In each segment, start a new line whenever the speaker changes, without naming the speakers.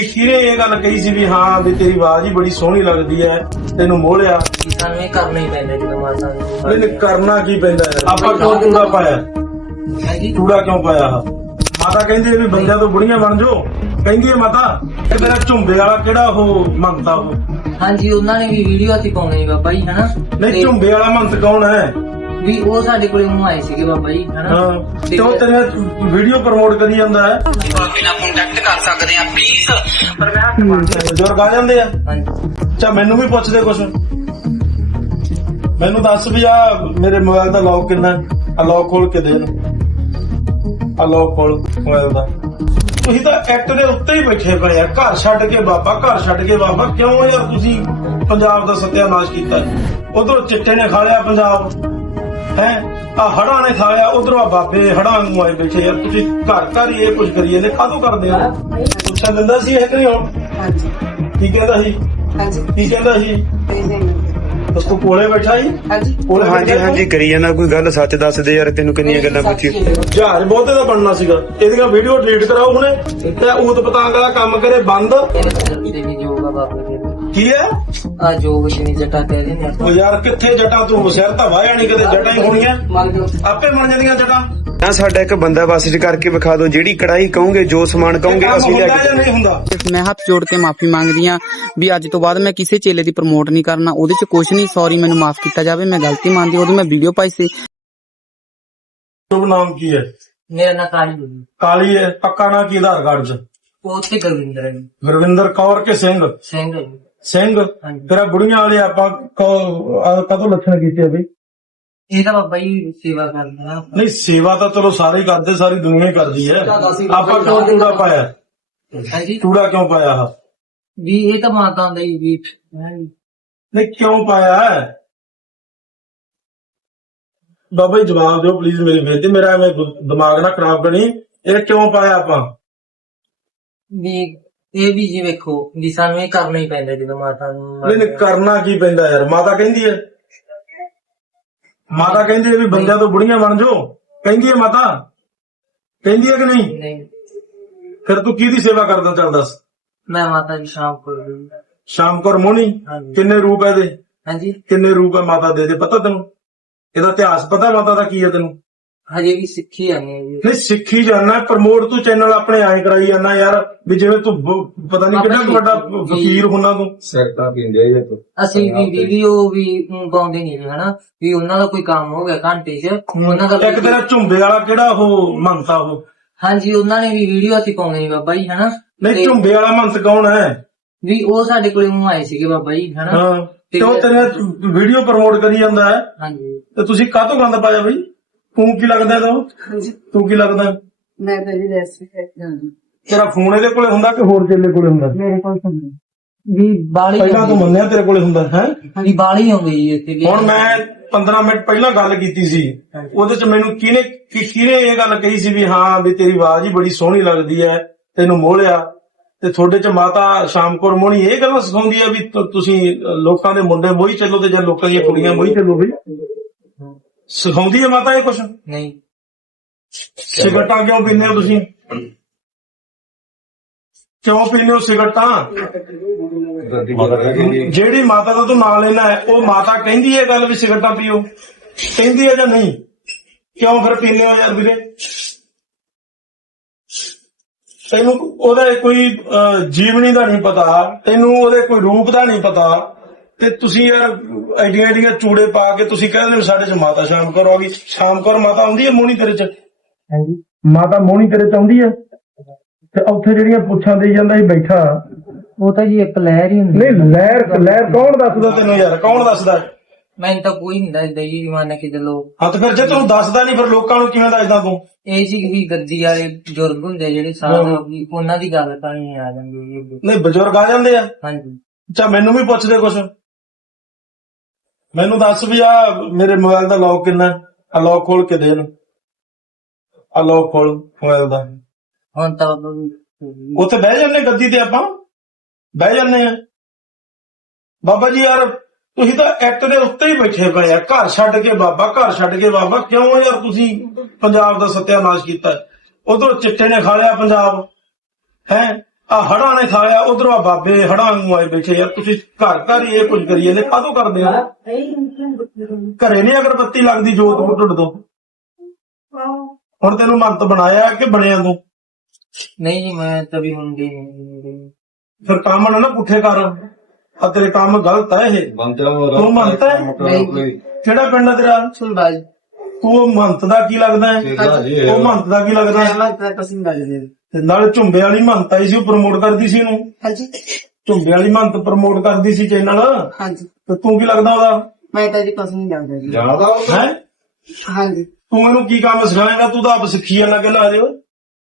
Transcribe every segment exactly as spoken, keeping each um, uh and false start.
ਕਿਹਨੇ ਇਹ ਗੱਲ ਕਹੀ ਸੀ ਵੀ ਹਾਂ ਵੀ ਤੇਰੀ ਆਵਾਜ਼ ਹੀ ਬੜੀ ਸੋਹਣੀ ਲੱਗਦੀ ਹੈ, ਤੈਨੂੰ ਮੋਹਲਿਆ।
ਸਾਨੂੰ ਇਹ ਕਰਨਾ ਹੀ ਪੈਂਦਾ ਜਦੋਂ ਮਾਤਾ ਨੂੰ
ਨਹੀਂ ਕਰਨਾ ਕੀ ਪੈਂਦਾ ਯਾਰ, ਆਪਾਂ ਕਿਉਂ ਚੂੜਾ ਪਾਇਆ?
ਹਾਂਜੀ
ਚੂੜਾ ਕਿਉਂ ਪਾਇਆ? ਆਹ ਮਾਤਾ ਕਹਿੰਦੀ ਵੀ ਬੰਦਿਆਂ ਤੋਂ ਬੁੜੀਆਂ ਬਣ ਜਾਓ, ਕਹਿੰਦੀ ਹੈ ਮਾਤਾ ਇਹ ਤੇਰਾ ਝੁੰਬੇ ਵਾਲਾ ਕਿਹੜਾ ਉਹ ਮੰਗਤਾ ਉਹ?
ਹਾਂਜੀ ਉਹਨਾਂ ਨੇ ਵੀ ਵੀਡੀਓ ਅਸੀਂ ਪਾਉਣੀ ਬਾਬਾ ਜੀ ਹਨਾ।
ਨਹੀਂ
ਤੇ
ਝੁੰਬੇ ਵਾਲਾ ਮੰਗਤ ਕੌਣ ਹੈ?
ਵੀ ਉਹ ਸਾਡੇ ਕੋਲੇ ਨੂੰ ਆਏ ਸੀਗੇ ਬਾਬਾ ਜੀ ਹਨਾ।
ਹਾਂ ਤੇ ਉਹ ਤੇਰੇ ਵੀਡੀਓ ਪ੍ਰਮੋਟ ਕਰੀ ਜਾਂਦਾ ਹੈ।
ਬਾਬੇ ਨਾਲ ਕੰਟੈਕਟ ਕਰ ਸਕਦੇ ਆ ਪਲੀਜ਼, ਪਰ ਮੈਂ
ਬਜ਼ੁਰਗ ਆ ਜਾਂਦੇ ਆ।
ਹਾਂਜੀ
ਅੱਛਾ ਮੈਨੂੰ ਵੀ ਪੁੱਛਦੇ ਕੁਛ, ਮੈਨੂੰ ਦੱਸ ਵੀ ਆ ਮੇਰੇ ਮੋਬਾਈਲ ਦਾ ਲੌਕ ਕਿੰਨਾ? ਆ ਲੌਕ ਖੋਲ ਕੇ ਦੇ, ਆ ਲੌਕ ਖੋਲ ਮੋਬਾਈਲ ਦਾ। ਤੁਸੀਂ ਤਾਂ ਐਕਟ ਦੇ ਉੱਤੇ ਹੀ ਬੈਠੇ ਪਏ ਆ, ਘਰ ਛੱਡ ਕੇ ਬਾਬਾ, ਘਰ ਛੱਡ ਕੇ ਬਾਬਾ। ਕਿਉਂ ਯਾਰ ਤੁਸੀਂ ਪੰਜਾਬ ਦਾ ਸੱਤਿਆਨਾਸ਼ ਕੀਤਾ? ਉਧਰੋਂ ਚਿੱਟੇ ਨੇ ਖਾ ਲਿਆ ਪੰਜਾਬ ਹੈ, ਆ ਹੜਾਂ ਨੇ ਖਾ ਲਿਆ, ਉਧਰੋਂ ਆ ਬਾਬੇ ਹੜਾਂ ਨੂੰ ਆਏ ਬੈਠੇ। ਯਾਰ ਤੁਸੀਂ ਘਰ ਘਰ ਹੀ ਇਹ ਕੁਝ ਕਰੀਏ ਨੇ, ਕਾਹਦੋਂ ਕਰਦੇ ਆ? ਪੁੱਛਣ ਦਿੰਦਾ ਸੀ ਇਹ ਕਿ ਨਹੀਂ? ਹੁਣ
ਹਾਂਜੀ
ਕੀ ਕਹਿੰਦਾ ਸੀ?
ਹਾਂਜੀ
ਕੀ ਕਹਿੰਦਾ ਸੀ? ਉਸ ਤੋਂ ਕੋਲੇ ਬੈਠਾ ਸੀ
ਹਾਂਜੀ
ਕੋਲੇ
ਹਾਂਜੀ ਹਾਂਜੀ ਕਰੀ ਜਾਂਦਾ। ਕੋਈ ਗੱਲ ਸੱਚ ਦੱਸ ਦੇ ਯਾਰ, ਤੈਨੂੰ ਕਿੰਨੀਆਂ ਗੱਲਾਂ ਪੁੱਛੀ।
ਜਹਾਜ਼ ਬਹੁਤੇ ਦਾ ਬਣਨਾ ਸੀਗਾ। ਇਹਦੀਆਂ ਵੀਡੀਓ ਡਿਲੀਟ ਕਰਾਓ ਹੁਣੇ ਤੇ ਊਤ ਪਤਾੰਗ ਵਾਲਾ ਕੰਮ ਕਰੇ ਬੰਦ।
ਤੇ ਵੀ ਜੋਗ ਆ ਬਾਬੇ ਦੇ
ਕੀ ਹੈ
ਆ ਜੋਗ ਜਿਹਨੀ ਜੱਟਾ ਕਹਿ ਦਿੰਦੇ ਆ।
ਉਹ ਯਾਰ ਕਿੱਥੇ ਜਟਾਂ? ਤੂੰ ਸਿਰ ਤਾਂ ਵਾਹਿਆ ਨਹੀਂ, ਕਿਤੇ ਜਟਾਂ ਹੀ ਹੋਣੀਆਂ, ਆਪੇ ਬਣ ਜਾਂਦੀਆਂ ਜਟਾਂ।
ਨਾ ਸਾਡਾ ਇੱਕ ਬੰਦਾ ਬੱਸ 'ਚ ਕਰਕੇ ਵਿਖਾ ਦਿਓ, ਜਿਹੜੀ ਕੜਾਈ ਕਹੋਗੇ, ਜੋ ਸਮਾਨ ਕਹੋਗੇ ਅਸੀਂ ਲੈ
ਹੁੰਦਾ
ਕੇ।
ਜਾਂ ਨਹੀਂ ਹੁੰਦਾ?
ਮੈਂ ਹੱਥ ਜੋੜ ਕੇ ਮਾਫੀ ਮੰਗਦੀ ਆ ਵੀ ਅੱਜ ਤੋਂ ਬਾਅਦ ਮੈਂ ਕਿਸੇ ਚੇਲੇ ਦੀ ਪ੍ਰਮੋਟ ਨਹੀਂ ਕਰਨਾ। ਉਹਦੇ ਚ ਕੁਛ ਨਹੀਂ, ਸੌਰੀ, ਮੈਨੂੰ ਮਾਫ ਕੀਤਾ ਜਾਵੇ, ਮੈਂ ਗਲਤੀ ਮੰਨਦੀ। ਉਹਦੀ ਮੈਂ ਵੀਡੀਓ ਪਾਈ ਸੀ।
ਸ਼ੁਭ ਨਾਮ ਕੀ ਹੈ?
ਮੇਰਾ ਨਾਂ ਕਾਲੀ ਹੋਈ
ਕਾਲੀ ਹੈ। ਪੱਕਾ ਨਾਂ ਕੀ ਆਧਾਰ ਕਾਰਡ 'ਚ?
ਉਹ ਤੇ ਗੁਰਵਿੰਦਰ ਹੈ ਜੀ।
ਗੁਰਵਿੰਦਰ ਕੌਰ ਕੇ ਸਿੰਘ?
ਸਿੰਘ ਹੈ ਜੀ।
ਸਿੰਘ।
ਹਾਂਜੀ।
ਤੇਰਾ ਬੁੜੀਆਂ ਵਾਲੇ ਆਪਾਂ ਕੌ- ਆਹ ਕਦੋਂ ਲੱਛਣ ਕੀਤੇ ਆ ਬਈ?
ਇਹ ਤਾਂ ਬਾਬਾ ਜੀ ਸੇਵਾ ਕਰਦਾ ਨਾ।
ਨਹੀਂ ਸੇਵਾ ਤਾਂ ਚਲੋ ਸਾਰੇ ਹੀ ਕਰਦੇ, ਸਾਰੀ ਦੁਨੀਆ ਹੀ ਕਰਦੀ ਹੈ। ਆਪਾਂ ਕਿਉਂ ਚੂੜਾ ਪਾਇਆ?
ਹਾਂਜੀ
ਚੂੜਾ ਕਿਉਂ ਪਾਇਆ? ਆਹ
ਵੀ ਇਹ ਤਾਂ ਮਾਤਾ ਦਾ ਹੀ ਵੀ ਹਾਂਜੀ।
ਨਹੀਂ ਕਿਉਂ ਪਾਇਆ ਹੈ? ਬਾਬਾ ਜੀ ਜਵਾਬ ਦਿਓ ਪਲੀਜ਼, ਮੇਰੀ ਬੇਨਤੀ। ਮੇਰਾ ਐਵੇਂ ਦਿਮਾਗ ਨਾ ਖਰਾਬ ਕਰੀ। ਇਹ ਕਿਉਂ ਪਾਇਆ ਆਪਾਂ?
ਵੀ ਇਹ ਵੀ ਜੀ ਵੇਖੋ ਵੀ ਸਾਨੂੰ ਇਹ ਕਰਨਾ ਹੀ ਪੈਂਦਾ ਜਦੋਂ ਮਾਤਾ ਨੂੰ
ਨਹੀਂ ਨਹੀਂ ਕਰਨਾ ਕੀ ਪੈਂਦਾ ਯਾਰ? ਮਾਤਾ ਕਹਿੰਦੀ ਹੈ, ਮਾਤਾ ਕਹਿੰਦੀ ਹੈ ਵੀ ਬੰਦਿਆਂ ਤੋਂ ਬੁੜੀਆਂ ਬਣ ਜਾਓ, ਕਹਿੰਦੀ ਹੈ ਮਾਤਾ, ਕਹਿੰਦੀ ਹੈ ਕਿ ਨਹੀਂ?
ਨਹੀਂ
ਫਿਰ ਤੂੰ ਕਿਹਦੀ ਸੇਵਾ ਕਰਦਾ? ਚੱਲ ਦੱਸ।
ਮੈਂ ਮਾਤਾ ਦੀ ਸ਼ਾਮ ਕੋਲ ਗਈ।
ਸ਼ਾਮ ਕੌਰ ਮੋਹਣੀ।
ਹਾਂਜੀ।
ਕਿੰਨੇ ਰੂਪ ਹੈ ਇਹਦੇ?
ਹਾਂਜੀ
ਕਿੰਨੇ ਰੂਪ ਹੈ ਮਾਤਾ ਦੇ? ਦੇ ਪਤਾ ਤੈਨੂੰ? ਇਹਦਾ ਇਤਿਹਾਸ ਪਤਾ ਮਾਤਾ ਦਾ ਕੀ ਹੈ ਤੈਨੂੰ?
ਹਜੇ ਵੀ ਸਿੱਖੀ ਆਣੀ ਹੈ ਜੀ।
ਨਹੀਂ ਸਿੱਖੀ ਜਾਣਾ, ਪ੍ਰਮੋਟ ਤੂੰ ਚੈਨਲ ਆਪਣੇ ਐਂ ਕਰਾਈ ਜਾਂਦਾ ਯਾਰ, ਵੀ ਜਿਵੇਂ ਤੂੰ ਬ- ਪਤਾ ਨਹੀਂ ਕਿੰਨਾ ਕੁ ਵੱਡਾ ਵਕੀਲ ਹੁੰਨਾ ਤੂੰ।
ਅਸੀਂ ਵੀ ਵੀਡੀਓ ਵੀ ਪਾਉਂਦੇ ਨਹੀਂ ਹਨਾ, ਵੀ ਉਹਨਾਂ ਦਾ ਕੋਈ ਕੰਮ ਹੋ ਗਿਆ ਘੰਟੇ 'ਚ ਉਹਨਾਂ ਦਾ
ਇੱਕ ਤੇਰਾ ਝੁੰਬੇ ਵਾਲਾ ਕਿਹੜਾ ਉਹ ਮੰਗਤਾ ਉਹ?
ਹਾਂਜੀ ਉਹਨਾਂ ਨੇ ਵੀ ਵੀਡੀਓ ਅਸੀਂ ਪਾਉਣੀ ਬਾਬਾ ਜੀ ਹਨਾ।
ਨਹੀਂ
ਤੇ
ਝੁੰਬੇ ਵਾਲਾ ਮੰਗਤ ਕੌਣ ਹੈ?
ਵੀ ਉਹ ਸਾਡੇ ਕੋਲੇ ਨੂੰ ਆਏ ਸੀਗੇ ਬਾਬਾ ਜੀ ਹਨਾ।
ਹਾਂ ਤੇ ਉਹ ਤੇਰੇ ਵੀਡੀਓ ਪ੍ਰਮੋਟ ਕਰੀ ਜਾਂਦਾ ਹੈ
ਹਾਂਜੀ
ਤੇ ਤੁਸੀਂ ਕਾਹਤੋਂ ਗੰਦ ਪਾਇਆ ਬਈ? ਤੂੰ ਕੀ ਲੱਗਦਾ ਇਹਦਾ? ਤੂੰ ਕੀ ਲੱਗਦਾ?
ਮੈਂ ਤਾਂ ਜੀ ਰੈਸਪੀ ਜਾਂਦੀ
ਤੇਰਾ ਫੋਨ ਇਹਦੇ ਕੋਲੇ ਹੁੰਦਾ ਕਿ ਹੋਰ ਚੇਲੇ ਕੋਲੇ ਹੁੰਦਾ?
ਮੇਰੇ ਕੋਲ ਸੰਦੀ
ਵੀ ਬਾਲੀ
ਪਹਿਲਾਂ ਤੂੰ ਮੰਨਿਆ ਤੇਰੇ ਕੋਲੇ ਹੁੰਦਾ ਹੈ?
ਵੀ ਬਾਲੀ ਆਉਂਦੀ ਜੀ ਇੱਥੇ ਵੀ।
ਹੁਣ ਮੈਂ ਪੰਦਰਾਂ ਮਿੰਟ ਪਹਿਲਾਂ ਗੱਲ ਕੀਤੀ ਸੀ, ਉਹਦੇ ਚ ਮੈਨੂੰ ਕਿਹਨੇ ਕਿ- ਕਿਹਨੇ ਇਹ ਗੱਲ ਕਹੀ ਸੀ ਵੀ ਹਾਂ ਵੀ ਤੇਰੀ ਆਵਾਜ਼ ਹੀ ਬੜੀ ਸੋਹਣੀ ਲੱਗਦੀ ਹੈ, ਤੈਨੂੰ ਮੋਹਲਿਆ। ਤੇ ਤੁਹਾਡੇ ਚ ਮਾਤਾ ਸ਼ਾਮ ਕੌਰ ਮੋਹਣੀ ਇਹ ਗੱਲਾਂ ਸਿਖਾਉਂਦੀ ਆ ਵੀ ਤੁ- ਤੁਸੀਂ ਲੋਕਾਂ ਦੇ ਮੁੰਡੇ ਮੋਹੀ ਚੱਲੋ ਤੇ ਜਾਂ ਲੋਕਾਂ ਦੀਆਂ ਕੁੜੀਆਂ ਮੋਹੀ ਚੱਲੋ ਬਈ? ਸਿਖਾਉਂਦੀ ਹੈ ਮਾਤਾ ਇਹ ਕੁਛ?
ਨਹੀਂ
ਸਿਗਰਟਾਂ ਕਿਉਂ ਪੀਂਦੇ ਹੋ ਤੁਸੀਂ? ਕਿਉਂ ਪੀਂਦੇ ਹੋ ਸਿਗਰਟਾਂ? ਜਿਹੜੀ ਮਾਤਾ ਦਾ ਤੂੰ ਨਾਂ ਲੈਣਾ ਹੈ ਉਹ ਮਾਤਾ ਕਹਿੰਦੀ ਹੈ ਗੱਲ ਵੀ ਸਿਗਰਟਾਂ ਪੀਓ? ਕਹਿੰਦੀ ਹੈ ਜਾਂ ਨਹੀਂ? ਕਿਉਂ ਫਿਰ ਪੀਂਦੇ ਹੋ ਯਾਰ ਵੀਰੇ? ਤੈਨੂੰ ਉਹਦਾ ਕੋਈ ਅਹ, ਜੀਵਨੀ ਦਾ ਨਹੀਂ ਪਤਾ, ਤੈਨੂੰ ਉਹਦੇ ਕੋਈ ਰੂਪ ਦਾ ਨਹੀਂ ਪਤਾ, ਤੇ ਤੁਸੀਂ ਯਾਰ ਐਡੀਆਂ ਐਡੀਆਂ ਚੂੜੇ ਪਾ ਕੇ ਤੁਸੀਂ ਕਹਿੰਦੇ ਹੋ ਸਾਡੇ ਚ ਮਾਤਾ ਸ਼ਾਮ ਕੌਰ ਆ ਗਈ। ਸ਼ਾਮ ਕੌਰ ਮਾਤਾ ਆਉਂਦੀ ਹੈ ਮੋਹਣੀ ਤੇਰੇ ਚ?
ਹਾਂਜੀ
ਮਾਤਾ ਮੋਹਣੀ ਤੇਰੇ ਚ ਆਉਂਦੀ ਹੈ? ਤੇ ਉੱਥੇ ਜਿਹੜੀਆਂ ਪੁੱਛਾਂ ਦੇਈ ਜਾਂਦਾ ਸੀ ਬੈਠਾ,
ਉਹ ਤਾਂ ਜੀ ਇੱਕ ਲਹਿਰ ਹੀ ਹੁੰਦੀ।
ਨਹੀਂ ਲਹਿਰ ਲਹਿਰ ਕੌਣ ਦੱਸਦਾ ਤੈਨੂੰ ਯਾਰ? ਕੌਣ ਦੱਸਦਾ?
ਮੈਨੂੰ ਤਾਂ ਕੋਈ ਨਹੀਂ ਦੱਸਦਾ ਜੀ, ਮੰਨ ਕੇ ਚੱਲੋ।
ਹਾਂ ਤੇ ਫਿਰ ਜੇ ਤੈਨੂੰ ਦੱਸਦਾ ਨਹੀਂ ਫਿਰ ਲੋਕਾਂ ਨੂੰ ਕਿਵੇਂ ਦੱਸਦਾ ਤੂੰ?
ਇਹ ਜੀ ਵੀ ਗੱਦੀ ਵਾਲੇ ਬਜ਼ੁਰਗ ਹੁੰਦੇ ਜਿਹੜੇ ਸਾਹ ਉਹਨਾਂ ਦੀ ਗੱਲ ਤਾਂ ਨਹੀਂ ਆ ਜਾਂਦੀ ਜੀ।
ਨਹੀਂ ਬਜ਼ੁਰਗ ਆ ਜਾਂਦੇ ਆ।
ਹਾਂਜੀ
ਅੱਛਾ ਮੈਨੂੰ ਵੀ ਪੁੱਛਦੇ ਕੁਛ, ਮੈਨੂੰ ਦੱਸ ਵੀ ਆ ਮੇਰੇ ਮੋਬਾਈਲ ਦਾ ਲੌਕ ਕਿੰਨਾ? ਆ ਲੌਕ ਖੋਲ ਕੇ ਦੇ ਇਹਨੂੰ, ਆ ਲੌਕ ਖੋਲ ਮੋਬਾਈਲ ਦਾ।
ਹੁਣ ਤਾਂ
ਉੱਥੇ ਬਹਿ ਜਾਂਦੇ ਗੱਦੀ ਤੇ, ਆਪਾਂ ਬਹਿ ਜਾਂਦੇ ਆ। ਬਾਬਾ ਜੀ ਯਾਰ ਤੁਸੀਂ ਤਾਂ ਐਕਟ ਦੇ ਉੱਤੇ ਹੀ ਬੈਠੇ ਪਏ ਆ, ਘਰ ਛੱਡ ਕੇ ਬਾਬਾ, ਘਰ ਛੱਡ ਕੇ ਬਾਬਾ। ਕਿਉਂ ਯਾਰ ਤੁਸੀਂ ਪੰਜਾਬ ਦਾ ਸੱਤਿਆਨਾਸ਼ ਕੀਤਾ? ਉਧਰੋਂ ਚਿੱਟੇ ਨੇ ਖਾ ਲਿਆ ਪੰਜਾਬ ਹੈ, ਆ ਹੜਾਂ ਨੇ ਖਾਇਆ, ਉਧਰੋਂ ਆ ਬਾਬੇ ਹੜਾਂ ਨੂੰ ਆਏ ਬੈਠੇ ਯਾਰ। ਤੁਸੀਂ ਘਰ ਘਰ ਹੀ ਇਹ ਕੁਝ ਕਰੀ ਜਾਂਦੇ, ਕਾਹਤੋਂ ਕਰਦੇ ਆ? ਘਰੇ ਨਹੀਂ ਅਗਰਬੱਤੀ ਲੱਗਦੀ ਜੋਤ ਬੁੱਢੜ ਤੋਂ? ਹੁਣ ਤੈਨੂੰ ਮੰਤ ਬਣਾਇਆ ਕਿ ਬਣਿਆ ਤੂੰ?
ਨਹੀਂ ਜੀ ਮੈਂ ਤਾਂ ਵੀ ਹੁੰਦੀ ਨਹੀਂ।
ਫਿਰ ਕੰਮ ਨਾ ਨਾ ਪੁੱਠੇ ਕਰ, ਆ ਤੇਰੇ ਕੰਮ ਗਲਤ ਹੈ ਇਹ। ਤੂੰ ਮੰਤ ਹੈ? ਕਿਹੜਾ ਪਿੰਡ ਹੈ ਤੇਰਾ?
ਸੁਣਦਾ ਜੀ
ਤੂੰ ਮੰਤ ਦਾ ਕੀ ਲੱਗਦਾ ਹੈ? ਉਹ ਮੰਤ ਦਾ ਕੀ ਲੱਗਦਾ ਹੈ?
ਮੈਂ ਤਾਂ ਪਸੰਦ ਆ ਜੀ।
ਤੇ ਨਾਲ ਝੁੰਬੇ ਵਾਲੀ ਮੰਤ ਆਈ ਸੀ, ਉਹ ਪ੍ਰਮੋਟ ਕਰਦੀ ਸੀ ਇਹਨੂੰ।
ਹਾਂਜੀ
ਝੁੰਬੇ ਵਾਲੀ ਮੰਤ ਪ੍ਰਮੋਟ ਕਰਦੀ ਸੀ ਚੈਨਲ।
ਹਾਂਜੀ
ਤੇ ਤੂੰ ਕੀ ਲੱਗਦਾ ਉਹਦਾ?
ਮੈਂ ਤਾਂ ਜੀ ਪਸੰਦ ਲੱਗਦਾ ਜੀ।
ਹੈ
ਹਾਂਜੀ
ਤੂੰ ਇਹਨੂੰ ਕੀ ਕੰਮ ਸਿਖਾਏਗਾ? ਤੂੰ ਤਾਂ ਆਪ ਸਿੱਖੀ ਜਾਣਾ ਕਿ ਲਾ ਦਿਓ।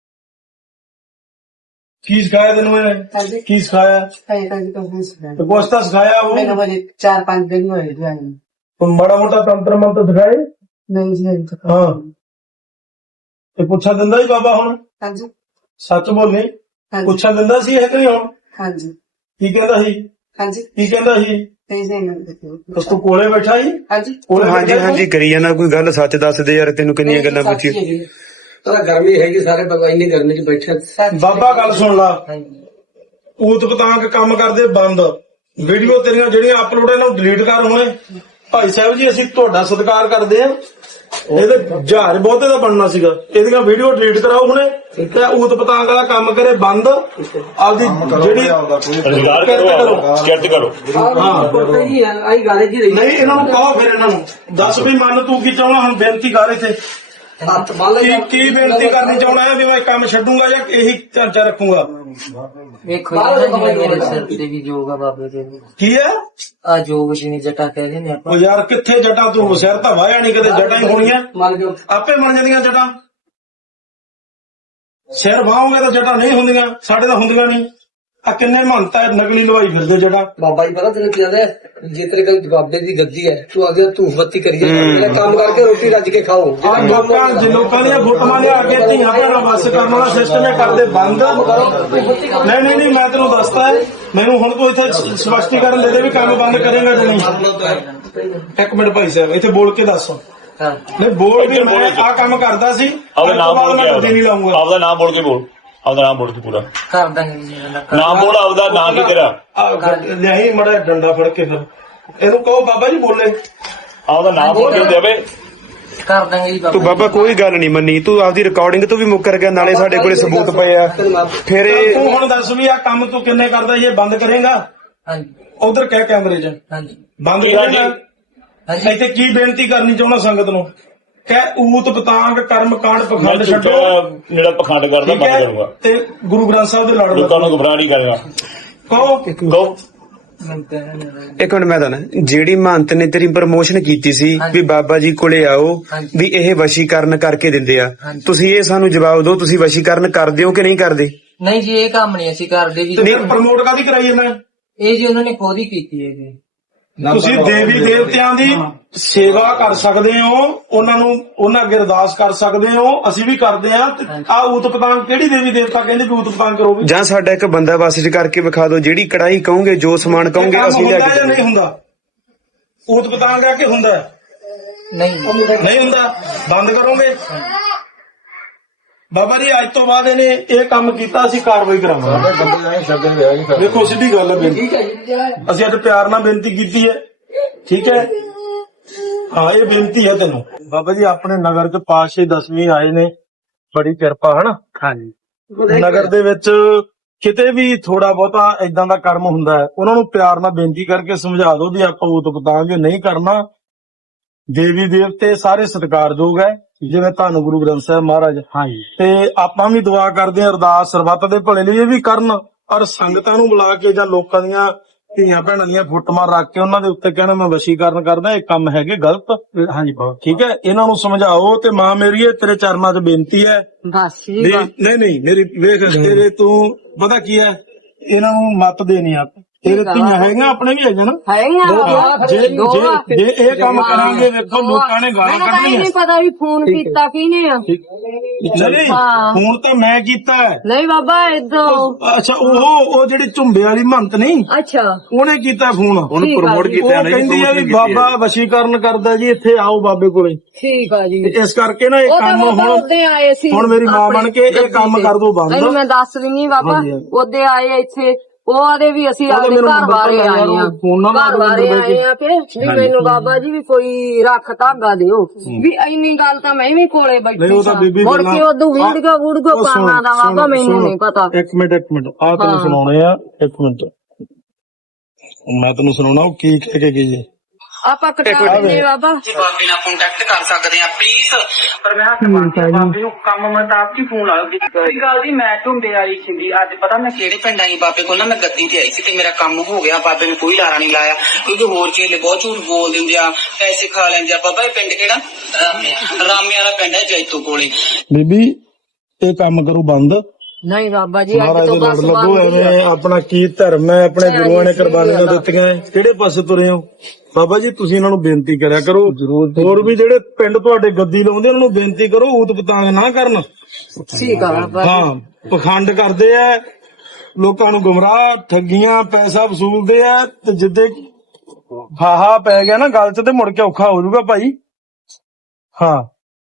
ਕੀ ਸਿਖਾਇਆ ਤੈਨੂੰ ਇਹਨੇ?
ਹਾਂਜੀ
ਕੀ ਸਿਖਾਇਆ?
ਮੈਂ ਤਾਂ ਜੀ ਪਸੰਦ ਸਿਖਾਇਆ।
ਤੇ ਕੁਛ ਤਾਂ ਸਿਖਾਇਆ ਉਹ।
ਮੈਨੂੰ ਹਜੇ ਚਾਰ ਪੰਜ ਦਿਨ ਹੋਏ ਜੀ ਆਏ ਨੂੰ।
ਹੁਣ ਮਾੜਾ ਮੋਟਾ ਤੰਤਰ ਮੰਤਰ ਸਿਖਾਏ?
ਨਹੀਂ ਜੀ ਹਜੇ ਤੱਕ।
ਹਾਂ ਤੇ ਪੁੱਛਾ ਦਿੰਦਾ ਸੀ ਬਾਬਾ ਹੁਣ?
ਹਾਂਜੀ
ਸੱਚ ਬੋਲੇ,
ਹਾਂਜੀ
ਪੁੱਛਾ ਦਿੰਦਾ ਸੀ ਇਹ ਕਿ ਨਹੀਂ? ਹੁਣ
ਹਾਂਜੀ
ਕੀ ਕਹਿੰਦਾ ਸੀ?
ਹਾਂਜੀ
ਕੀ ਕਹਿੰਦਾ ਸੀ?
ਨਹੀਂ ਜੀ ਨਹੀਂ ਦੇਖੋ।
ਉਸ ਤੂੰ ਕੋਲੇ ਬੈਠਾ ਸੀ?
ਹਾਂਜੀ
ਕੋਲੇ
ਹਾਂਜੀ
ਬੈਠਾ ਸੀ?
ਹਾਂਜੀ ਕਰੀ ਜਾਂਦਾ, ਕੋਈ ਗੱਲ ਸੱਚ ਦੱਸ ਦੇ ਯਾਰ, ਤੈਨੂੰ ਕਿੰਨੀਆਂ ਗੱਲਾਂ ਪੁੱਛੀ।
ਤਾਂ ਗਰਮੀ ਹੈਗੀ, ਸਾਰੇ ਬਾਬਾ ਇੰਨੀ ਗਰਮੀ ਚ ਬੈਠੇ।
ਬਾਬਾ ਗੱਲ ਸੁਣ ਲਾ,
ਹਾਂਜੀ
ਊਤ ਪਤਾੰਗ ਕੰਮ ਕਰਦੇ ਬੰਦ। ਵੀਡੀਓ ਤੇਰੀਆਂ ਜਿਹੜੀਆਂ ਅਪਲੋਡ ਇਹਨਾਂ ਨੂੰ ਡਿਲੀਟ ਕਰ ਹੁਣੇ। ਭਾਈ ਸਾਹਿਬ ਜੀ ਅਸੀਂ ਤੁਹਾਡਾ ਸਤਿਕਾਰ ਕਰਦੇ ਆ, ਇਹਦੇ ਜਹਾਜ਼ ਬਹੁਤੇ ਦਾ ਬਣਨਾ ਸੀਗਾ, ਇਹਦੀਆਂ ਵੀਡੀਓ ਡਿਲੀਟ ਕਰਾਓ ਹੁਣੇ ਤੇ ਊਤ ਪਤਾੰਗ ਵਾਲਾ ਕੰਮ ਕਰੇ ਬੰਦ। ਆਪਦੀ ਜਿਹੜੀ
ਰੁਜ਼ਗਾਰ
ਕਿਰਤ
ਕਰੋ,
ਕਰੋ।
ਕਿਰਤ ਕਰੋ।
ਹਾਂ ਜੀ ਆਈ ਗੱਲ ਜੀ ਰਹੀ।
ਨਹੀਂ ਇਹਨਾਂ ਨੂੰ ਕਹੋ, ਫਿਰ ਇਹਨਾਂ ਨੂੰ ਦੱਸ ਵੀ ਮੰਨ ਤੂੰ ਕੀ ਚਾਹੁੰਦਾ ਹੁਣ? ਬੇਨਤੀ ਕਰ ਇੱਥੇ
ਹੱਥ ਬੰਨ
ਕੀ ਕੀ ਬੇਨਤੀ ਕਰਨੀ ਚਾਹੁੰਦਾ ਹੈ? ਵੀ ਮੈਂ ਕੰਮ ਛੱਡੂੰਗਾ ਜਾਂ ਇਹੀ ਢਾਂਚਾ ਰੱਖੂੰਗਾ?
ਵੇਖੋ ਜੀ ਨਾ ਜਿਵੇਂ ਮੇਰੇ ਸਿਰ ਤੇ ਵੀ ਜੋਗ ਆ ਬਾਬੇ ਦੇ।
ਕੀ ਹੈ
ਆ ਜੋਗ ਜਿਹਨੇ ਜਟਾ ਕਹਿੰਦੇ ਨੇ ਆਪਾਂ।
ਉਹ ਯਾਰ ਕਿੱਥੇ ਜਟਾਂ? ਤੂੰ ਸਿਰ ਤਾਂ ਵਾਹਿਆ ਨਹੀਂ, ਕਦੇ ਜਟਾਂ ਹੀ ਹੋਣੀਆਂ।
ਮੰਨ ਜਾਓ
ਆਪੇ ਬਣ ਜਾਂਦੀਆਂ ਜਟਾਂ। ਸਿਰ ਵਾਹੋਗੇ ਤਾਂ ਜਟਾਂ ਨਹੀਂ ਹੁੰਦੀਆਂ, ਸਾਡੇ ਤਾਂ ਹੁੰਦੀਆਂ ਨਹੀਂ। ਆ ਕਿੰਨੇ ਮਹੰਤਾ ਨਕਲੀ ਲਵਾਈ ਫਿਰਦੇ ਜਟਾਂ।
ਬਾਬਾ ਜੀ ਪਤਾ ਤੈਨੂੰ ਕੀ ਕਹਿੰਦਾ, ਜੇ ਤੇਰੇ ਕੋਲ ਬਾਬੇ ਦੀ ਗੱਦੀ ਹੈ ਤੂੰ ਆ ਗਿਆ ਧੂਫ ਬੱਤੀ ਕਰੀ ਜਾ, ਕੰਮ ਕਰਕੇ ਰੋਟੀ ਰੱਜ ਕੇ ਖਾਓ।
ਆ ਲੋਕਾਂ ਜੇ ਲੋਕਾਂ ਦੀਆਂ ਫੋਟੋਆਂ ਲਿਆ ਕੇ ਧੀਆਂ ਭੈਣਾਂ ਵੱਸ ਕਰਨ ਵਾਲਾ ਸਿਸਟਮ ਇਹ ਕਰਦੇ ਬੰਦ। ਨਹੀਂ ਨਹੀਂ ਨਹੀਂ ਮੈਂ ਤੈਨੂੰ ਦੱਸਦਾ ਹੈ, ਮੈਨੂੰ ਹੁਣ ਤੂੰ ਇੱਥੇ ਸਪਸ਼ਟੀਕਰਨ ਦੇ ਦੇ ਵੀ ਕੰਮ ਬੰਦ ਕਰੇਗਾ ਜਾਂ ਨਹੀਂ। ਇੱਕ ਮਿੰਟ ਭਾਈ ਸਾਹਿਬ ਇੱਥੇ ਬੋਲ ਕੇ ਦੱਸ।
ਹਾਂ
ਨਹੀਂ ਬੋਲ ਵੀ ਮੈਂ ਆ ਕੰਮ ਕਰਦਾ ਸੀ,
ਆਪਦਾ ਨਾਮ ਬੋਲ
ਮੈਂ
ਕੇ
ਗੱਡੀ ਨਹੀਂ ਲਾਉਂਗਾ।
ਆਪਦਾ ਨਾਮ ਬੋਲ ਕੇ ਬੋਲ, ਆਪਦਾ ਨਾਮ ਬੋਲ ਕੇ ਪੂਰਾ
ਕਰ ਦਾਂਗੇ ਜੀ ਇਹਨਾਂ ਦਾ।
ਨਾਮ ਬੋਲ, ਆਪਦਾ ਨਾਮ ਕੀ ਤੇਰਾ?
ਨਹੀਂ ਮੜਾ ਡੰਡਾ ਫੜ ਕੇ ਫਿਰ ਇਹਨੂੰ ਕਹੋ ਬਾਬਾ ਜੀ ਬੋਲੇ।
ਆਪਦਾ ਨਾਮ ਬੋਲ ਕੇ ਦੇਵੇ।
ਕਰ ਦਾਂਗੇ ਜੀ
ਤੂੰ ਬਾਬਾ ਕੋਈ ਗੱਲ ਨਹੀਂ ਮੰਨੀ, ਤੂੰ ਆਪਦੀ ਰਿਕਾਰਡਿੰਗ ਤੋਂ ਵੀ ਮੁੱਕਰ ਗਿਆ, ਨਾਲੇ ਸਾਡੇ ਕੋਲੇ ਸਬੂਤ ਪਏ ਆ। ਫਿਰ ਇਹ
ਤੂੰ ਹੁਣ ਦੱਸ ਵੀ ਆ ਕੰਮ ਤੂੰ ਕਿੰਨੇ ਕਰਦਾ? ਇਹ ਬੰਦ ਕਰੇਗਾ?
ਹਾਂਜੀ
ਉਧਰ ਕਹਿ ਕੈਮਰੇ 'ਚ
ਹਾਂਜੀ
ਬੰਦ
ਕੀ
ਕਰੇਗਾ?
ਹਾਂਜੀ
ਇੱਥੇ ਕੀ ਬੇਨਤੀ ਕਰਨੀ ਚਾਹੁੰਦਾ ਸੰਗਤ ਨੂੰ? ਕਹਿ ਊਤ ਪਤਾੰਗ ਕਰਮ ਕਾਂਡ
ਮੈਂ
ਪਖੰਡ ਛੱਡੋ,
ਝੂਠਾ ਜਿਹੜਾ ਪਖੰਡ ਕਰਦਾ
ਠੀਕ
ਬੰਦ
ਹੈ?
ਕਰੂੰਗਾ।
ਤੇ ਗੁਰੂ ਗ੍ਰੰਥ ਸਾਹਿਬ ਦੇ ਲੜ
ਲੋਕਾਂ ਨੂੰ ਗੁੰਮਰਾਹ ਨਹੀਂ ਕਰੇਗਾ।
ਕਹੋ।
ਕਹੋ
ਮੈਂ ਕਹਿਣਾ ਨਹੀਂ ਹੈ।
ਇੱਕ ਮਿੰਟ ਮੈਂ ਦੱਸਣਾ, ਜਿਹੜੀ ਮਹੰਤ ਨੇ ਤੇਰੀ ਪ੍ਰਮੋਸ਼ਨ ਕੀਤੀ ਸੀ ਵੀ ਬਾਬਾ ਜੀ ਕੋਲੇ ਆਓ,
ਹਾਂਜੀ।
ਵੀ ਇਹ ਵਸ਼ੀਕਰਨ ਕਰਕੇ ਦਿੰਦੇ ਆ,
ਹਾਂਜੀ।
ਤੁਸੀਂ ਇਹ ਸਾਨੂੰ ਜਵਾਬ ਦਿਓ, ਤੁਸੀਂ ਵਸ਼ੀਕਰਨ ਕਰਦੇ ਹੋ ਕਿ ਨਹੀਂ ਕਰਦੇ?
ਨਹੀਂ ਜੀ ਇਹ ਕੰਮ ਨਹੀਂ ਅਸੀਂ ਕਰਦੇ ਜੀ।
ਤੇ ਫਿਰ ਪ੍ਰਮੋਟ ਕਾਦੀ ਕਰਾਈ ਜਾਂਦਾ?
ਇਹ ਜੀ ਉਹਨਾਂ ਨੇ ਖੁਦ ਹੀ ਕੀਤੀ ਹੈ ਜੀ।
ਤੁਸੀਂ ਦੇਵੀ ਦੇਵਤਿਆਂ ਦੀ ਸੇਵਾ ਕਰ ਸਕਦੇ ਹੋ, ਉਹਨਾਂ ਨੂੰ ਉਹਨਾਂ ਅੱਗੇ ਅਰਦਾਸ ਕਰ ਸਕਦੇ ਹੋ, ਅਸੀਂ ਵੀ ਕਰਦੇ ਆ। ਆ ਊਤ ਪਤਾੰਗ ਕਿਹੜੀ ਦੇਵੀ ਦੇਵਤਾ ਕਹਿੰਦੇ ਵੀ ਊਤ ਪਤਾੰਗ ਕਰੋ ਵੀ?
ਜਾਂ ਸਾਡਾ ਇੱਕ ਬੰਦਾ ਬਸ ਚ ਕਰਕੇ ਵਿਖਾ ਦਿਓ, ਜਿਹੜੀ ਕੜਾਈ ਕਹੋਗੇ, ਜੋ ਸਮਾਨ ਕਹੋਗੇ
ਕੰਮ
ਅਸੀਂ ਲੈ
ਹੁੰਦਾ ਜਾਂ
ਕੇ
ਨਹੀਂ ਹੁੰਦਾ? ਊਤ ਪਤਾੰਗ ਆ ਕਿ ਹੁੰਦਾ?
ਨਹੀਂ
ਨਹੀਂ ਹੁੰਦਾ, ਬੰਦ ਕਰੋਗੇ? ਬਾਬਾ ਜੀ ਅੱਜ ਤੋਂ ਬਾਅਦ ਇਹਨੇ ਇਹ ਕੰਮ ਕੀਤਾ, ਅਸੀਂ ਕਾਰਵਾਈ ਕਰਾਵਾਂਗੇ। ਦੇਖੋ ਸਿੱਧੀ ਗੱਲ ਹੈ ਬੇਨਤੀ, ਅਸੀਂ ਅੱਜ ਪਿਆਰ ਨਾਲ ਬੇਨਤੀ ਕੀਤੀ ਹੈ, ਠੀਕ ਹੈ? ਹਾਂ ਇਹ ਬੇਨਤੀ ਹੈ ਤੈਨੂੰ। ਬਾਬਾ ਜੀ ਆਪਣੇ ਨਗਰ ਚ ਪਾਤਸ਼ਾਹ ਦਸਵੀਂ ਆਏ ਨੇ, ਬੜੀ ਕਿਰਪਾ ਹੈ ਨਾ।
ਹਾਂਜੀ
ਨਗਰ ਦੇ ਵਿੱਚ ਕਿਤੇ ਵੀ ਥੋੜਾ ਬਹੁਤਾ ਏਦਾਂ ਦਾ ਕਰਮ ਹੁੰਦਾ ਹੈ, ਉਹਨਾਂ ਨੂੰ ਪਿਆਰ ਨਾਲ ਬੇਨਤੀ ਕਰਕੇ ਸਮਝਾ ਦਿਓ ਵੀ ਆਪਾਂ ਊਤ ਪਤਾੰਗ ਨਹੀਂ ਕਰਨਾ। ਦੇਵੀ ਦੇਵਤੇ ਸਾਰੇ ਸਤਿਕਾਰਯੋਗ ਹੈ, ਜਿਵੇਂ ਤੁਹਾਨੂੰ ਗੁਰੂ ਗ੍ਰੰਥ ਸਾਹਿਬ ਮਹਾਰਾਜ।
ਹਾਂਜੀ
ਤੇ ਆਪਾਂ ਵੀ ਦੁਆ ਕਰਦੇ ਹਾਂ ਅਰਦਾਸ ਸਰਬੱਤ ਦੇ ਭਲੇ ਲਈ ਇਹ ਵੀ ਕਰਨ, ਔਰ ਸੰਗਤਾਂ ਨੂੰ ਬੁਲਾ ਕੇ ਜਾਂ ਲੋਕਾਂ ਦੀਆਂ ਧੀਆਂ ਭੈਣਾਂ ਦੀਆਂ ਫੋਟੋਆਂ ਰੱਖ ਕੇ ਉਹਨਾਂ ਦੇ ਉੱਤੇ ਕਹਿਣਾ ਮੈਂ ਵਸ਼ੀਕਰਨ ਕਰਦਾ, ਇਹ ਕੰਮ ਹੈਗੇ ਗਲਤ।
ਹਾਂਜੀ ਬਹੁਤ
ਠੀਕ ਹੈ, ਇਹਨਾਂ ਨੂੰ ਸਮਝਾਓ। ਤੇ ਮਾਂ ਮੇਰੀ ਇਹ ਤੇਰੇ ਚਰਨਾਂ 'ਚ ਬੇਨਤੀ ਹੈ
ਬਸ ਜੀ
ਵੀ ਨਹੀਂ ਨਹੀਂ ਮੇਰੀ ਵੇਖ ਤੇਰੇ ਤੂੰ ਪਤਾ ਕੀ ਹੈ, ਇਹਨਾਂ ਨੂੰ ਮੱਤ ਦੇਣੀ ਆ ਤੇਰੇ ਧੀਆਂ ਹੈਗੀਆਂ ਆਪਣੇ ਵੀ ਹੈਗੀਆਂ ਨਾ
ਹੈਗੀਆਂ
ਦੋ-
ਬਾਬਾ,
ਜੇ
ਦੋ ਆ।
ਜੇ ਜੇ ਇਹ ਕੰਮ ਕਰਾਂਗੇ ਵੇਖੋ ਲੋਕਾਂ ਨੇ ਗਾਲਾਂ
ਮੈਨੂੰ ਤਾਂ ਇਹ
ਕੱਢਣੀਆਂ
ਨਹੀਂ ਪਤਾ ਵੀ ਫੋਨ ਕੀਤਾ ਕਿਹਨੇ ਆ
ਨਹੀਂ
ਹਾਂ।
ਹੁਣ ਤਾਂ ਮੈਂ ਕੀਤਾ ਹੈ।
ਨਹੀਂ ਬਾਬਾ ਇਦੋਂ
ਅੱਛਾ ਉਹ ਉਹ ਜਿਹੜੀ ਝੁੰਬੇ ਵਾਲੀ ਮੰਤ ਨਹੀਂ
ਅੱਛਾ
ਉਹਨੇ ਕੀਤਾ ਫੋਨ
ਉਹਨੂੰ
ਠੀਕ ਆ
ਪ੍ਰਮੋਟ
ਜੀ।
ਉਹ
ਕੀਤਾ ਨਹੀਂ
ਕਹਿੰਦੀ ਆ ਵੀ ਬਾਬਾ ਵਸ਼ੀਕਰਨ ਕਰਦਾ ਜੀ ਇੱਥੇ ਆਓ ਬਾਬੇ ਕੋਲੇ
ਠੀਕ ਆ ਜੀ।
ਤੇ ਇਸ ਕਰਕੇ ਨਾ ਇਹ
ਉਹ ਤਾਂ
ਕੰਮ
ਬਾਬਾ
ਹੁਣ
ਉਹਦੇ ਆਏ ਸੀ
ਹੁਣ ਮੇਰੀ ਮਾਂ ਬਣ ਕੇ ਇਹ ਕੰਮ ਕਰ ਦੋ
ਨਹੀਂ
ਬੰਦ
ਮੈਂ ਦੱਸ ਦਿੰਨੀ ਬਾਬਾ
ਹਾਂਜੀ, ਹਾਂਜੀ।
ਉਹਦੇ ਆਏ ਇੱਥੇ ਉਹ ਆਦੇ ਵੀ ਅਸੀਂ
ਉਹਦੇ
ਆਪਣੇ
ਮੈਨੂੰ
ਘਰ
ਨੰਬਰ
ਬਾਰੇ
ਤਾਂ
ਆਏ ਆ
ਫੋਨ ਨਾ
ਘਰ
ਮਾਰੋ
ਬਾਰੇ
ਨੰਬਰ
ਆਏ ਆ ਕਿ ਵੀ ਮੈਨੂੰ ਬਾਬਾ ਜੀ ਵੀ ਕੋਈ ਰੱਖ ਧਾਗਾ ਦਿਓ ਵੀ ਇੰਨੀ ਗੱਲ ਤਾਂ ਮੈਂ ਵੀ ਕੋਲੇ
ਨਹੀਂ
ਬੈਠੀ
ਉਹ ਤਾਂ
ਸਾਂ
ਬੀਬੀ
ਮੁੜ
ਪਹਿਲਾਂ-
ਕੇ ਉਦੋਂ ਵੀਡੀਓ ਵੂਡੀਓ
ਉਹ ਸੁਣ,
ਪਾਣਾ ਦਾ ਬਾਬਾ
ਸੁਣ,
ਮੈਨੂੰ
ਸੁਣ।
ਨਹੀਂ ਪਤਾ
ਇੱਕ ਮਿੰਟ ਇੱਕ ਮਿੰਟ ਆ ਤੈਨੂੰ
ਹਾਂ।
ਸੁਣਾਉਣੇ ਆ ਇੱਕ ਮਿੰਟ ਮੈਂ ਤੈਨੂੰ ਸੁਣਾਉਣਾ ਉਹ ਕੀ ਕਹਿ ਕੇ ਗਈ ਹੈ
ਆਪਾਂ ਕਟਾ ਦਿੰਨੇ ਬਾਬਾ
ਬਾਬੇ ਨਾਲ ਕੰਟੈਕਟ ਕਰ ਸਕਦੇ ਆ ਪਲੀਜ਼ ਪਰ ਮੈਂ ਹੱਥ ਬੰਨ੍ਹਦੀ ਹਾਂ ਬਾਬੇ ਨੂੰ ਕੰਮ ਮੈਂ ਤਾਂ ਆਪ ਜੀ ਫੋਨ ਲਾਓ ਕੋਈ ਗੱਲ ਜੀ ਮੈਂ ਝੁੰਬੇ ਵਾਲੀ ਸਿੰਗੀ ਅੱਜ ਪਤਾ ਮੈਂ ਕਿਹੜੇ ਪਿੰਡ ਆਈ ਬਾਬੇ ਕੋਲ ਨਾ ਮੈਂ ਗੱਦੀ ਤੇ ਆਈ ਸੀ ਤੇ ਮੇਰਾ ਕੰਮ ਹੋ ਗਿਆ ਬਾਬੇ ਨੇ ਕੋਈ ਲਾਰਾ ਨਹੀਂ ਲਾਇਆ ਕਿਉਂਕਿ ਹੋਰ ਚੇਲੇ ਬਹੁਤ ਝੂਠ ਬੋਲ ਦਿੰਦੇ ਆ ਪੈਸੇ ਖਾ ਲੈਂਦੇ ਆ ਬਾਬਾ ਇਹ ਪਿੰਡ ਕਿਹੜਾ ਰਾਮੇ ਵਾਲਾ ਪਿੰਡ ਹੈ ਜੈਤੋ ਕੋਲੇ
ਬੀਬੀ ਇਹ ਕੰਮ ਕਰੂ ਬੰਦ
ਨਹੀਂ ਬਾਬਾ ਜੀ ਅੱਜ
ਮਹਾਰਾਜ
ਤੋਂ
ਦੇ ਲੜ
ਬਸ
ਲੱਗੋ
ਬੰਦ ਹੀ ਆ।
ਐਵੇਂ ਆਪਣਾ ਕੀ ਧਰਮ ਹੈ ਆਪਣੇ ਗੁਰੂਆਂ ਨੇ ਕੁਰਬਾਨੀਆਂ ਦਿੱਤੀਆਂ ਹੈ। ਕਿਹੜੇ ਪਾਸੇ ਤੁਰੇ ਹੋ ਬਾਬਾ ਜੀ ਤੁਸੀਂ ਇਹਨਾਂ ਨੂੰ ਬੇਨਤੀ ਕਰਿਆ ਕਰੋ ਹੋਰ ਵੀ ਜਿਹੜੇ ਪਿੰਡ ਤੁਹਾਡੇ ਗੱਦੀ ਲਾਉਂਦੇ ਉਹਨਾਂ ਨੂੰ ਬੇਨਤੀ ਕਰੋ ਊਤ ਪਤਾੰਗ ਨਾ ਕਰਨ
ਠੀਕ ਆ ਬਾਬਾ
ਹਾਂ ਪਖੰਡ ਕਰਦੇ ਆ ਲੋਕਾਂ ਨੂੰ ਗੁੰਮਰਾਹ ਠੱਗੀਆਂ ਪੈਸਾ ਵਸੂਲਦੇ ਆ ਤੇ ਜਿੱਦੇ ਹਾਹਾ ਪੈ ਗਿਆ ਨਾ ਗੱਲ 'ਚ ਤੇ ਮੁੜ ਕੇ ਔਖਾ ਹੋ ਜਾਊਗਾ ਭਾਈ ਹਾਂ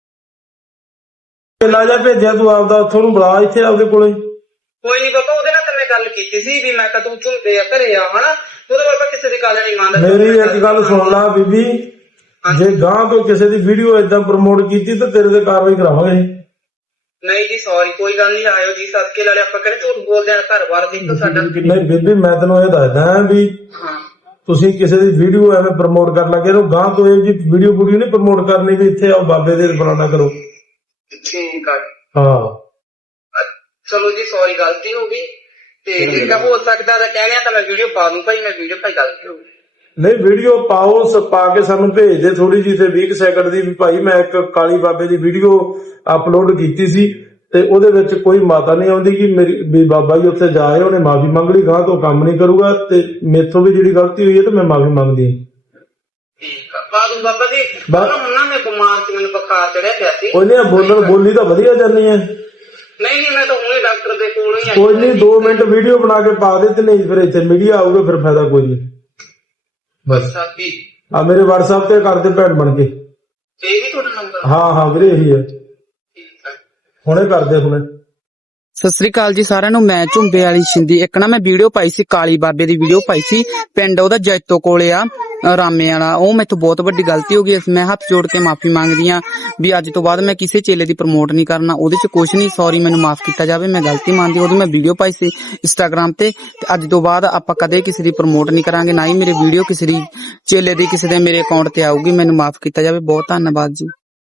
ਲਾ ਜਾ ਭੇਜਿਆ ਤੂੰ ਆਪਦਾ ਉੱਥੋਂ ਨੂੰ ਬੁਲਾ ਇੱਥੇ ਆਪਦੇ ਕੋਲੇ
ਕੋਈ ਨਹੀਂ ਬਾਬਾ ਉਹਦੇ ਨਾਲ ਤਾਂ ਮੈਂ ਗੱਲ ਕੀਤੀ ਸੀ ਵੀ ਮੈਂ ਕਦੋਂ ਝੁੰਬੇ ਆ ਘਰੇ ਆ ਹਨਾ ਉਹਦੇ ਬਾਬਾ ਕਿਸੇ ਦੀ ਗੱਲ ਨਹੀਂ ਮੰਨਦਾ
ਮੇਰੀ ਇੱਕ ਗੱਲ ਸੁਣ ਲਾ ਬੀਬੀ ਜੇ ਗਾਂ ਕੋਈ ਕਿਸੇ ਦੀ ਵੀਡੀਓ ਏਦਾਂ ਪ੍ਰਮੋਟ ਕੀਤੀ ਤਾਂ ਤੇਰੇ ਤੇ ਕਾਰਵਾਈ ਕਰਾਵਾਂਗੇ
ਨਹੀਂ ਜੀ ਸੌਰੀ ਕੋਈ ਗੱਲ ਨਹੀਂ ਆਇਓ ਜੀ ਸਦਕੇ ਵਾਲੇ ਆਪਾਂ ਕਹਿੰਦੇ ਝੂਠ ਬੋਲਦੇ ਆ ਘਰ ਬਾਰ ਦੇਖੋ ਸਾਡਾ
ਨਹੀਂ ਬੀਬੀ ਮੈਂ ਤੈਨੂੰ ਇਹ ਦੱਸਦਾ ਵੀ
ਹਾਂ
ਤੁਸੀਂ ਕਿਸੇ ਦੀ ਵੀਡੀਓ ਐਵੇਂ ਪ੍ਰਮੋਟ ਕਰਨ ਲੱਗੇ ਤਾਂ ਗਾਂ ਤੋਂ ਇਹ ਜੀ ਵੀਡੀਓ ਵੀਡੀਓ ਨਹੀਂ ਪ੍ਰਮੋਟ ਕਰਨੀ ਵੀ ਇੱਥੇ ਆਓ ਬਾਬੇ ਦੇ ਫਲਾਣਾ ਕਰੋ
ਠੀਕ ਆ
ਹਾਂ
ਚਲੋ ਜੀ ਸੌਰੀ ਗਲਤੀ ਹੋ ਗਈ ਤੇ ਜੇ ਤਾਂ ਹੋ ਸਕਦਾ ਤਾਂ ਕਹਿਣਿਆ ਤਾਂ ਮੈਂ ਵੀਡੀਓ ਪਾ ਦੂੰ ਭਾਈ ਮੈਂ ਵੀਡੀਓ ਭਾਈ ਗਲਤੀ ਹੋ ਗਈ
ਨਹੀਂ ਵੀਡੀਓ ਪਾਓ ਸ- ਪਾ ਕੇ ਸਾਨੂੰ ਭੇਜ ਦੇ ਥੋੜੀ ਜਿਹੀ ਤੇ ਵੀਹ ਸੈਕਿੰਡ ਦੀ ਵੀ ਭਾਈ ਮੈਂ ਇੱਕ ਕਾਲੀ ਬਾਬੇ ਦੀ ਵੀਡੀਓ ਅਪਲੋਡ ਕੀਤੀ ਸੀ ਤੇ ਉਹਦੇ ਵਿੱਚ ਕੋਈ ਮਾਤਾ ਨਹੀਂ ਆਉਂਦੀ ਕਿ ਮੇਰੀ ਵੀ ਬਾਬਾ ਜੀ ਉੱਥੇ ਜਾਏ ਉਹਨੇ ਮਾਫੀ ਮੰਗ ਲਈ ਗਾਂ ਤੋਂ ਕੰਮ ਨਹੀਂ ਕਰੂਗਾ ਤੇ ਮੇਥੋਂ ਵੀ ਜਿਹੜੀ ਗਲਤੀ ਹੋਈ ਹੈ ਤੇ ਮੈਂ ਮਾਫੀ ਮੰਗਦੀ
ਠੀਕ ਆ ਪਾ ਦੂੰ ਬਾਬਾ ਜੀ
ਬਸ।
ਹੁਣ ਨਾ ਮੈਂ ਬਿਮਾਰ ਸੀ ਮੈਨੂੰ ਬੁਖਾਰ ਚੜਿਆ ਪਿਆ ਸੀ
ਕੋਈ ਨਹੀਂ ਬੋਲਣ ਬੋਲੀ ਤਾਂ ਵਧੀਆ ਜਾਂਦੀ ਹੈ
ਨਹੀਂ ਨਹੀਂ ਮੈਂ ਤਾਂ ਹੁਣੇ ਡਾਕਟਰ ਦੇ ਕੋਲ ਹੀ ਆਈ
ਕੋਈ ਨਹੀਂ ਦੋ ਮਿੰਟ ਵੀਡੀਓ ਬਣਾ ਕੇ ਪਾ ਦੇ ਤੇ ਨਹੀਂ ਫਿਰ ਇੱਥੇ ਮੀਡੀਆ ਆਊਗਾ ਫਿਰ ਫਾਇਦਾ ਕੋਈ ਨਹੀਂ ਬਸ
ਸਾਥੀ
ਆ ਮੇਰੇ WhatsApp ਤੇ ਕਰ ਦੇ ਭੈਣ ਬਣ ਕੇ
ਇਹ ਵੀ ਤੁਹਾਡਾ ਨੰਬਰ
ਹਾਂ ਹਾਂ ਵੀਰੇ ਇਹੀ ਹੈ
ਠੀਕ ਆ
ਹੁਣੇ ਕਰਦੇ ਹੁਣੇ
ਸਤਿ ਸ੍ਰੀ ਅਕਾਲ ਜੀ ਸਾਰਿਆਂ ਨੂੰ ਮੈਂ ਝੁੰਬੇ ਵਾਲੀ ਸ਼ਿੰਦੀ ਇੱਕ ਨਾ ਮੈਂ ਵੀਡੀਓ ਪਾਈ ਸੀ ਕਾਲੀ ਬਾਬੇ ਦੀ ਵੀਡੀਓ ਪਾਈ ਸੀ ਪਿੰਡ ਉਹਦਾ ਜੈਤੋ ਕੋਲੇ ਆ ਰਾਮੇ ਵਾਲਾ ਉਹ ਮੈਥੋਂ ਬਹੁਤ ਵੱਡੀ ਗਲਤੀ ਹੋ ਗਈ ਮੈਂ ਹੱਥ ਜੋੜ ਕੇ ਮਾਫੀ ਮੰਗਦੀ ਆ ਵੀ ਅੱਜ ਤੋਂ ਬਾਅਦ ਮੈਂ ਕਿਸੇ ਚੇਲੇ ਦੀ ਪ੍ਰਮੋਟ ਨਹੀਂ ਕਰਨਾ ਉਹਦੇ ਚ ਕੁਝ ਨਹੀਂ ਸੌਰੀ ਮੈਨੂੰ ਮਾਫ ਕੀਤਾ ਜਾਵੇ ਮੈਂ ਗਲਤੀ ਮੰਨਦੀ ਉਦੋਂ ਮੈਂ ਵੀਡੀਓ ਪਾਈ ਸੀ ਇੰਸਟਾਗ੍ਰਾਮ ਤੇ ਤੇ ਅੱਜ ਤੋਂ ਬਾਅਦ ਆਪਾਂ ਕਦੇ ਕਿਸੇ ਦੀ ਪ੍ਰਮੋਟ ਨਹੀਂ ਕਰਾਂਗੇ ਨਾ ਹੀ ਮੇਰੇ ਵੀਡੀਓ ਕਿਸੇ ਦੀ ਚੇਲੇ ਦੀ ਕਿਸੇ ਦੇ ਮੇਰੇ ਅਕਾਊਂਟ ਤੇ ਆਊਗੀ ਮੈਨੂੰ ਮਾਫ ਕੀਤਾ ਜਾਵੇ ਬਹੁਤ ਧੰਨਵਾਦ ਜੀ।